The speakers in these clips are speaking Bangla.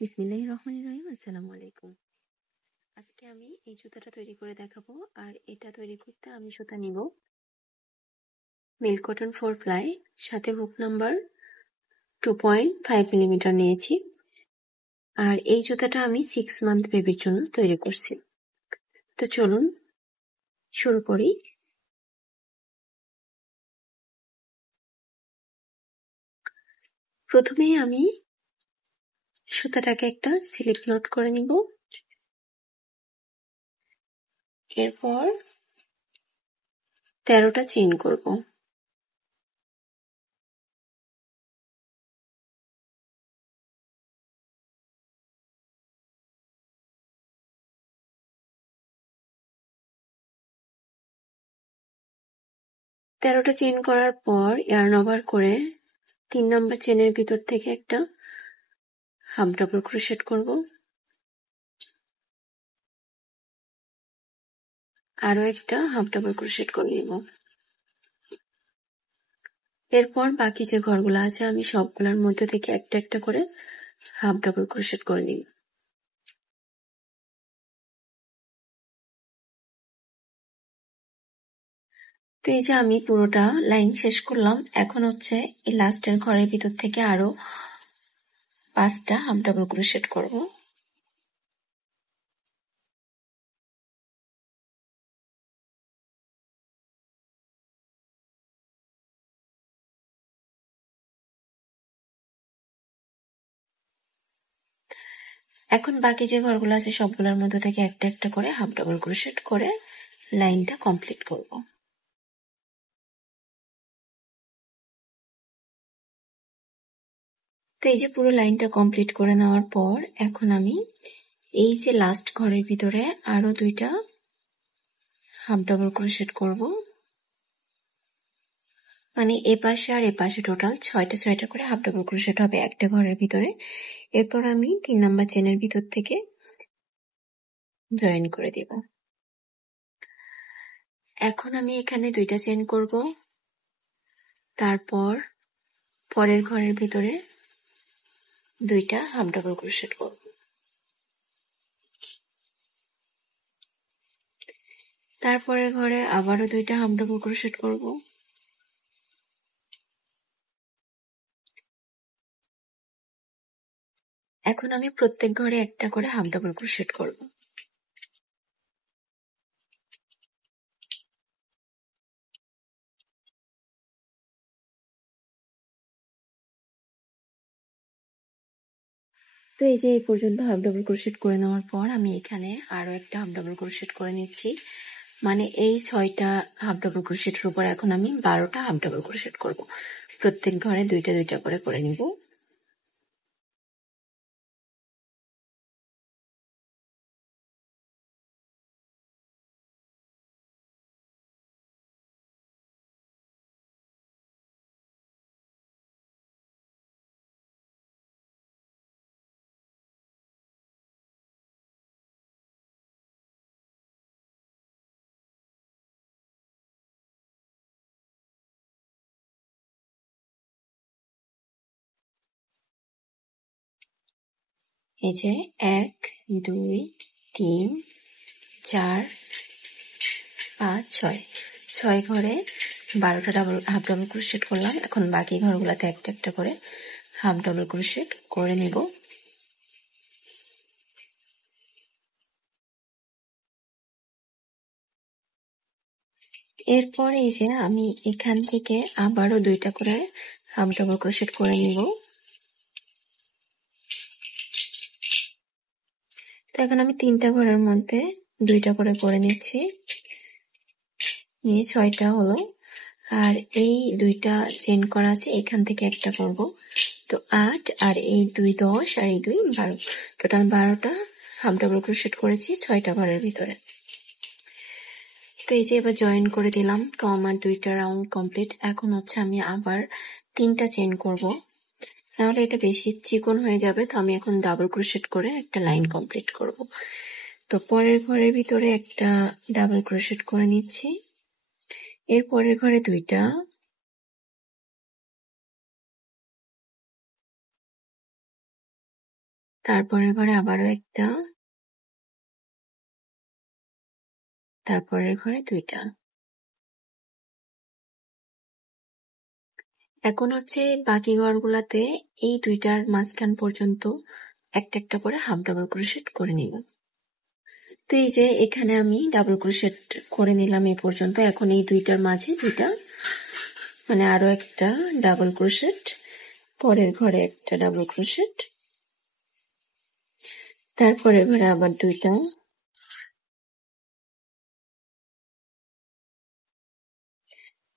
বিসমিল্লাহির রহমানির রহিম। আসসালামু আলাইকুম। আজকে আমি এই জুতাটা তৈরি করে দেখাবো। আর এটা তৈরি করতে আমি সুতা নিব মিল্ক কটন 4 প্লাই, সাথে হুক নাম্বার 2.5 মিলিমিটার নিয়েছি। আর এই জুতাটা আমি 6 মান্থ বেবির জন্য তৈরি করছি। তো চলুন শুরু করি। প্রথমেই আমি সুতাটাকে একটা স্লিপ নোট করে নিব। এরপর 13টা চেইন করব। তেরোটা চেইন করার পর ইয়ার্ন ওভার করে 3 নাম্বার চেনের ভিতর থেকে একটা হাফ ডাবল ক্রোশেট করব। আরো একটা হাফ ডাবল ক্রোশেট করে নিব। এরপর বাকি যে ঘরগুলো আছে আমি সবগুলোর মধ্যে থেকে একটা একটা করে হাফ ডাবল ক্রোশেট করে নিব। তো এই যে আমি পুরোটা লাইন শেষ করলাম। এখন হচ্ছে এই লাস্টের ঘরের ভিতর থেকে আরো 5টা হাফ ডাবল ক্রোশেট করব। এখন বাকি যে ঘরগুলো আছে সবগুলোর মধ্যে থেকে একটা একটা করে হাফ ডাবল ক্রোশেট করে লাইনটা কমপ্লিট করব। তো এই যে পুরো লাইনটা কমপ্লিট করে নেওয়ার পর এখন আমি এই যে লাস্ট ঘরের ভিতরে আরো 2টা হাফ ডাবল ক্রোশেট করব। মানে এপাশে আর এপাশে টোটাল 6টা করে হাফ ডাবল ক্রোশেট হবে একটা ঘরের ভিতরে। এরপর আমি 3 নাম্বার চেনের ভিতর থেকে জয়েন করে দিব। এখন আমি এখানে 2টা চেন করব। তারপর পরের ঘরের ভিতরে 2টা হাফ ডাবল ক্রোশেট করব। তারপরের ঘরে আবারও 2টা হাফ ডাবল ক্রোশেট করব। এখন আমি প্রত্যেক ঘরে একটা করে হাফ ডাবল ক্রোশেট করব। তো এই যে এই পর্যন্ত হাফ ডাবল ক্রোশেট করে নেওয়ার পর আমি এখানে আরো একটা হাফ ডাবল ক্রোশেট করে নিচ্ছি। মানে এই 6টা হাফ ডাবল ক্রোশেটের উপর এখন আমি 12টা হাফ ডাবল ক্রোশেট করব। প্রত্যেক ঘরে 2টা 2টা করে নিব। এই যে 1 2 3 4 5 6 6 ঘরে 12টা হাফ ডাবল ক্রোশেট করলাম। এখন বাকি ঘরগুলোতে একটা একটা করে হাফ ডাবল ক্রোশেট করে নিব। এরপর এই যে আমি এখান থেকে আবারও 2টা করে হাফ ডাবল ক্রোশেট করে নিব। তো এখন আমি 3টা ঘরের মধ্যে 2টা করে নিচ্ছি। নিয়ে 6টা হলো। আর এই 2টা চেন করা আছে, এখান থেকে একটা করব। তো 8 আর এই 2 10 আর এই 2 12, টোটাল 12টা হাফ ডাবল ক্রোশেট করেছি 6টা ঘরের ভিতরে। তো এই যে এবার জয়েন করে দিলাম। তো আমার 2টা রাউন্ড কমপ্লিট। এখন হচ্ছে আমি আবার 3টা চেন করব, নাহলে এটা বেশি চিকন হয়ে যাবে। তো আমি এখন ডাবল ক্রোশেট করে একটা লাইন কমপ্লিট করব। তো পরের ঘরের ভিতরে একটা ডাবল ক্রোশেট করে নিচ্ছি। এর পরের ঘরে 2টা, তারপরের ঘরে আবারও একটা, তারপরের ঘরে 2টা। এখন হচ্ছে বাকি ঘরগুলাতে এই 2টার মাঝখান পর্যন্ত একটা একটা করে হাফ ডাবল ক্রোশেট করে নিব। তো এই যে এখানে আমি ডাবল ক্রোশেট করে নিলাম এই পর্যন্ত। এখন এই 2টার মাঝে 2টা, মানে আরো একটা ডাবল ক্রোশেট, পরের ঘরে একটা ডাবল ক্রোশেট, তারপরের ঘরে আবার 2টা,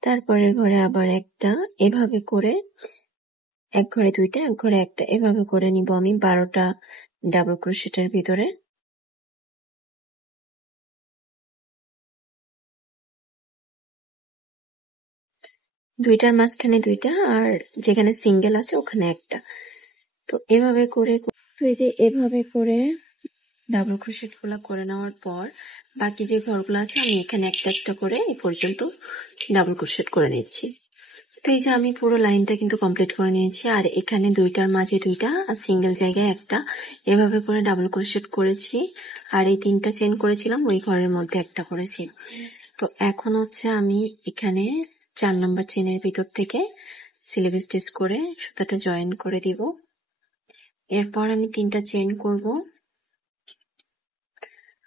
তারপরের ঘরে আবার একটা, এভাবে করে এক ঘরে 2টা, এক ঘরে একটা, এভাবে করে নিব আমি 12টা ডাবল ক্রোশেটের ভিতরে। দুইটার মাঝখানে 2টা, আর যেখানে সিঙ্গেল আছে ওখানে একটা। তো এভাবে করে, তো এই যে এভাবে করে ডাবল ক্রোশেট গুলা করে নেওয়ার পর বাকি যে ঘরগুলো আছে আমি এখানে একটা একটা করে এই পর্যন্ত ডাবল ক্রোশেট করে নিচ্ছি। তো এই যে আমি পুরো লাইনটা কিন্তু কমপ্লিট করে নিয়েছি, আর এখানে 2টার মাঝে 2টা আর সিঙ্গেল জায়গায় একটা, এভাবে করে ডাবল ক্রোশেট করেছি। আর এই 3টা চেইন করেছিলাম ওই ঘরের মধ্যে একটা করেছি। তো এখন হচ্ছে আমি এখানে 4 নম্বর চেইনের ভিতর থেকে স্লিপ স্টিচ করে সুতাটা জয়েন করে দিব। এরপর আমি 3টা চেইন করব,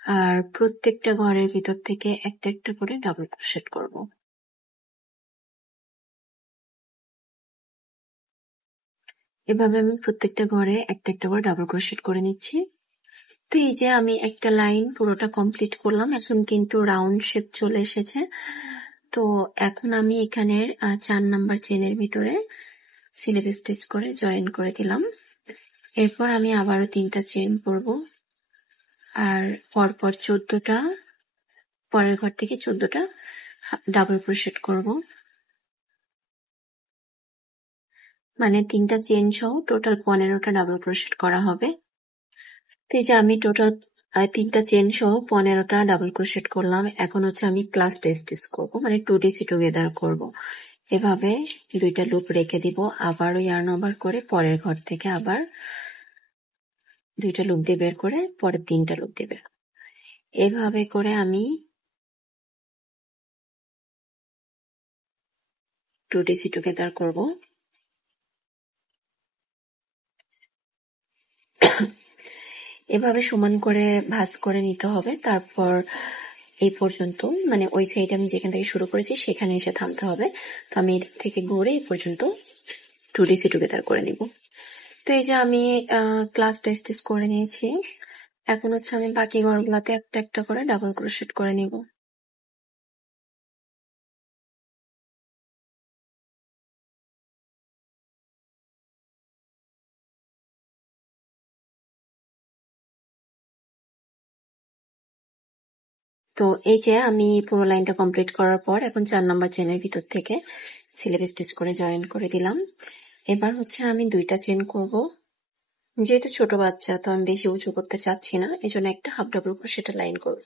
আর প্রত্যেকটা ঘরের ভিতর থেকে একটা একটা করে ডাবল ক্রোশেট করব। এভাবে আমি প্রত্যেকটা ঘরে একটা একটা করে ডাবল ক্রোশেট করে নিচ্ছি। তো এই যে আমি একটা লাইন পুরোটা কমপ্লিট করলাম, এখন কিন্তু রাউন্ড শেপ চলে এসেছে। তো এখন আমি এখানের 4 নাম্বার চেনের ভিতরে স্লিপ স্টিচ করে জয়েন করে দিলাম। এরপর আমি আবারও 3টা চেন করব, আর পরপর 14টা, পরের ঘর থেকে 14টা ডাবল ক্রোশেট করব, মানে 3টা চেন সহ টোটাল 15টা ডাবল ক্রোশেট করা হবে। তো এই যে আমি টোটাল 3টা চেন সহ 15টা ডাবল ক্রোশেট করলাম। এখন হচ্ছে আমি ক্লাস্ট স্টিচ করব, মানে 2 ডিসি টুগেদার করব। এভাবে 2টা লুপ রেখে দিব, আবারও ইয়ার্ন ওভার করে পরের ঘর থেকে আবার 2টা লুপ দিয়ে বের করে পরের 3টা লুপ দিয়ে বের, এভাবে করে আমি 2 ডিসি টুগেদার করব। এভাবে সমান করে ভাঁজ করে নিতে হবে। তারপর এই পর্যন্ত, মানে ওই সাইড আমি যেখান থেকে শুরু করেছি সেখানে এসে থামতে হবে। তো আমি এদিক থেকে ঘুরে এই পর্যন্ত 2 ডিসি টুগেদার করে নিব। তো এই যে আমি ক্লাসটা স্টিচ করে নিয়েছি। এখন হচ্ছে আমি বাকি ঘরগুলোতে একটা একটা করে ডাবল ক্রোশেট করে নিব। তো এই যে আমি পুরো লাইনটা কমপ্লিট করার পর এখন 4 নাম্বার চেনের ভিতর থেকে স্লিপ স্টিচ করে জয়েন করে দিলাম। এবার হচ্ছে আমি 2টা চেন করব। যেহেতু ছোট বাচ্চা, তো আমি বেশি উঁচু করতে চাচ্ছি না, এই জন্য একটা হাফ ডাবল ক্রোশেটের লাইন করব।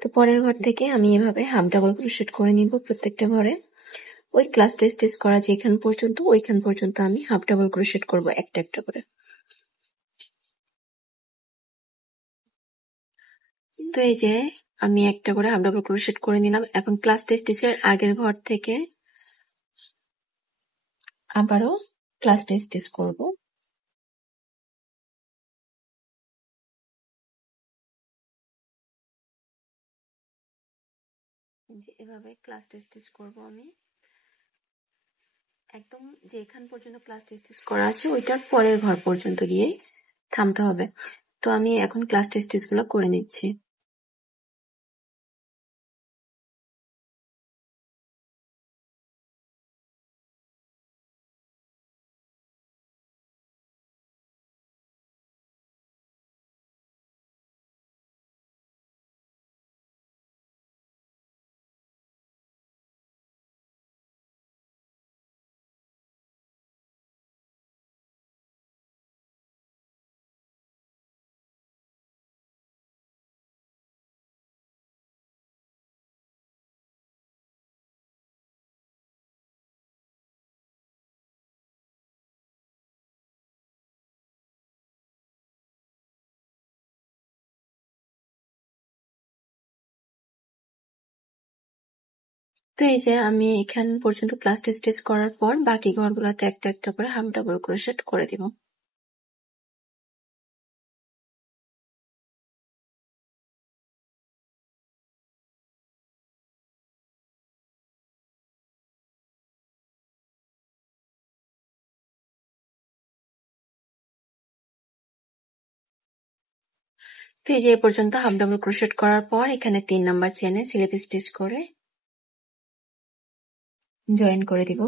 তো পরের ঘর থেকে আমি এভাবে হাফ ডাবল ক্রোশেট করে নিব প্রত্যেকটা ঘরে। ওই ক্লাসটা স্টিচ করা যেখান পর্যন্ত ওইখান পর্যন্ত আমি হাফ ডাবল ক্রোশেট করব একটা একটা করে। তো এই যে আমি একটা করে হাফ ডাবল ক্রোশেট করে নিলাম। এখন ক্লাসটা স্টিচের আগের ঘর থেকে আবারও ক্লাসটা স্টিচ করব। যে এভাবে ক্লাসটা স্টিচ করব আমি একদম, যেখান পর্যন্ত ক্লাসটা স্টিচ করা আছে ওইটার পরের ঘর পর্যন্ত গিয়ে থামতে হবে। তো আমি এখন ক্লাসটা স্টিচ গুলো করে নিচ্ছি। তো এই যে আমি এখান পর্যন্ত ক্লাসটা স্টিচ করার পর বাকি ঘরগুলোতে একটা একটা করে হাফ ডাবল ক্রোশেট করে দিব। তো এই যে এ পর্যন্ত হাফ ডাবল ক্রোশেট করার পর এখানে 3 নাম্বার চেনে স্লিপ স্টিচ করে জয়েন করে দিব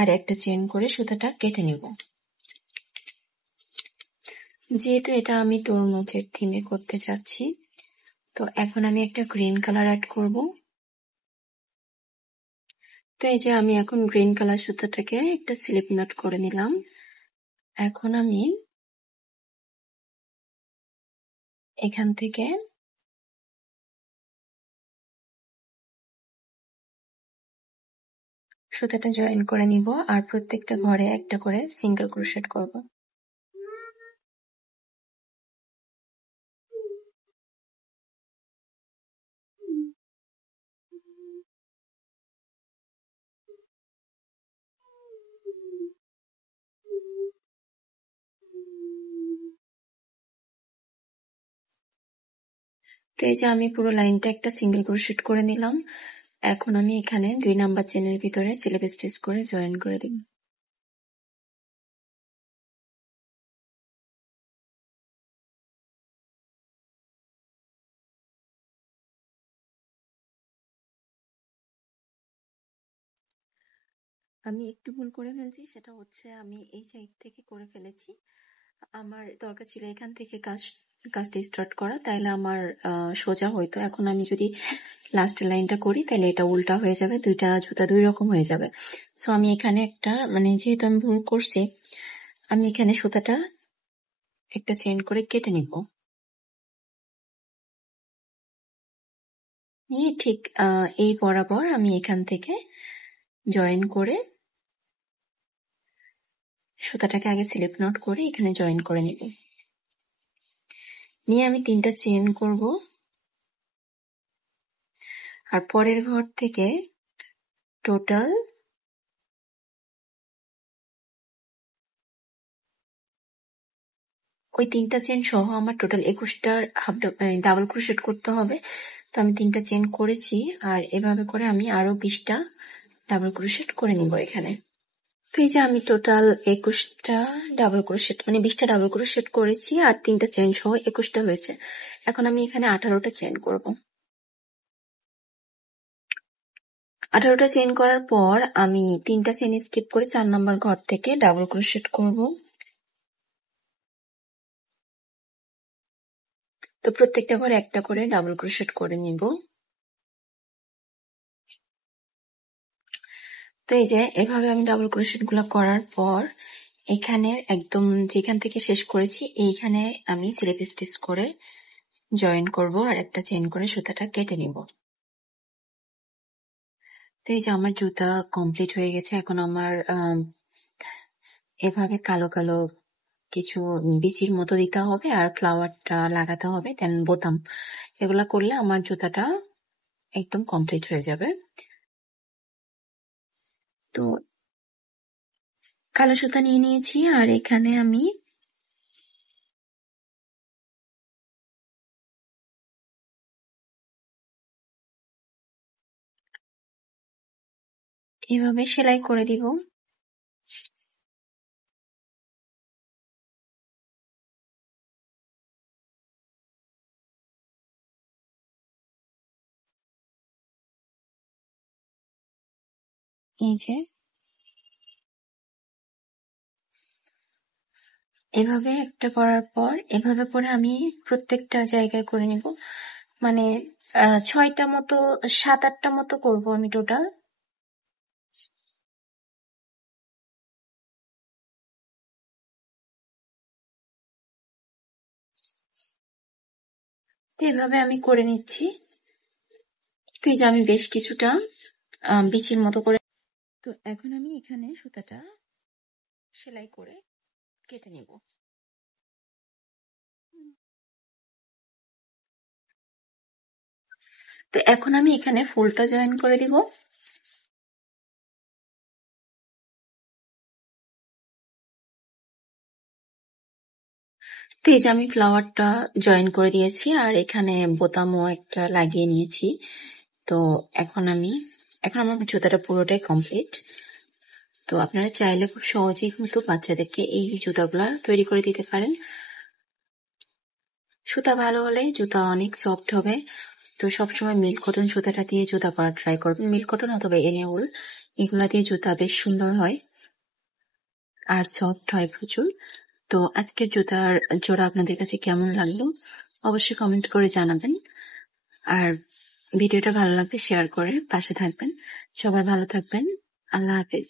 আর একটা চেন করে সুতাটা কেটে নিব। যেহেতু এটা আমি তরমুজের থিমে করতে চাচ্ছি, তো এখন আমি একটা গ্রিন কালার অ্যাড করব। তো এই যে আমি এখন গ্রিন কালার সুতাটাকে একটা স্লিপ নট করে নিলাম। এখন আমি এখান থেকে সুতাটা জয়েন করে নিব আর প্রত্যেকটা ঘরে একটা করে সিঙ্গেল ক্রোশেট করব। তো এই যে আমি পুরো লাইনটা একটা সিঙ্গেল ক্রোশেট করে নিলাম। এখন আমি এখানে 2 নাম্বার চেনের ভিতরে স্লিপ স্টিচ করে জয়েন করে দিব। আমি একটু ভুল করে ফেলছি, সেটা হচ্ছে আমি এই সাইড থেকে করে ফেলেছি। আমার দরকার ছিল এখান থেকে কাজটা স্টার্ট করা, তাইলে আমার সোজা হইতো। এখন আমি যদি লাস্টের লাইনটা করি তাহলে এটা উল্টা হয়ে যাবে, দুইটা জুতা দুই রকম হয়ে যাবে। সো আমি এখানে একটা যেহেতু আমি ভুল করছি, আমি এখানে সুতাটা একটা চেন করে কেটে নিব। নিয়ে ঠিক এই বরাবর আমি এখান থেকে জয়েন করে সুতাটাকে আগে স্লিপ নট করে এখানে জয়েন করে নিব। নিয়ে আমি 3টা চেন করব আর পরের ঘর থেকে টোটাল ওই 3টা চেন সহ আমার টোটাল 21টা ডাবল ক্রোশেট করতে হবে। তো আমি 3টা চেন করেছি আর এভাবে করে আমি আরো 20টা ডাবল ক্রোশেট করে নিব এখানে। তো এই যে আমি টোটাল 21টা ডাবল ক্রোশেট 20টা ডাবল ক্রোশেট করেছি আর 3টা চেন সহ 21টা হয়েছে। এখন আমি এখানে 18টা চেন করব। 18টা চেন করার পর আমি 3টা চেন স্কিপ করে 4 নাম্বার ঘর থেকে ডাবল ক্রোশেট করব। তো প্রত্যেকটা ঘরে একটা করে ডাবল ক্রোশেট করে নিব। তো এই যে এভাবে আমি ডাবল ক্রোশেট গুলো করার পর এখানে একদম যেখান থেকে শেষ করেছি এইখানে আমি স্লিপ স্টিচ করে জয়েন করব আর একটা চেন করে সুতাটা কেটে নিব। তো এই যে আমার জুতা কমপ্লিট হয়ে গেছে। এখন আমার এভাবে কালো কালো কিছু বিচির মতো দিতে হবে আর ফ্লাওয়ারটা লাগাতে হবে, দেন বোতাম। এগুলা করলে আমার জুতাটা একদম কমপ্লিট হয়ে যাবে। তো কালো সুতা নিয়ে নিয়েছি আর এখানে আমি এভাবে সেলাই করে দিব। এই যে এভাবে একটা করার পর এভাবে করে আমি প্রত্যেকটা জায়গায় করে নিব। 6টা মতো 7-8টা মতো করব আমি টোটাল। তো এভাবে আমি করে নিচ্ছি। তো এই যে আমি বেশ কিছুটা বিচির মতো করে, তো এখন আমি এখানে সুতাটা সেলাই করে কেটে নিব। তো এখন আমি এখানে ফুলটা জয়েন করে দিব। তো এই যে আমি ফ্লাওয়ারটা জয়েন করে দিয়েছি আর এখানে বোতামও একটা লাগিয়ে নিয়েছি। তো এখন আমার জুতাটা পুরোটাই কমপ্লিট। তো আপনারা চাইলে খুব সহজেই কিন্তু বাচ্চাদেরকে এই জুতাগুলা তৈরি করে দিতে পারেন। সুতা ভালো হলে জুতা অনেক সফট হবে। তো সবসময় মিল্ক কটন সুতাটা দিয়ে জুতা করার ট্রাই করবেন। মিল্ক কটন অথবা এনি উল, এগুলা দিয়ে জুতা বেশ সুন্দর হয় আর সফট হয় প্রচুর। তো আজকের জুতার জোড়া আপনাদের কাছে কেমন লাগলো অবশ্যই কমেন্ট করে জানাবেন। আর ভিডিওটা ভালো লাগলে শেয়ার করে পাশে থাকবেন। সবাই ভালো থাকবেন। আল্লাহ হাফেজ।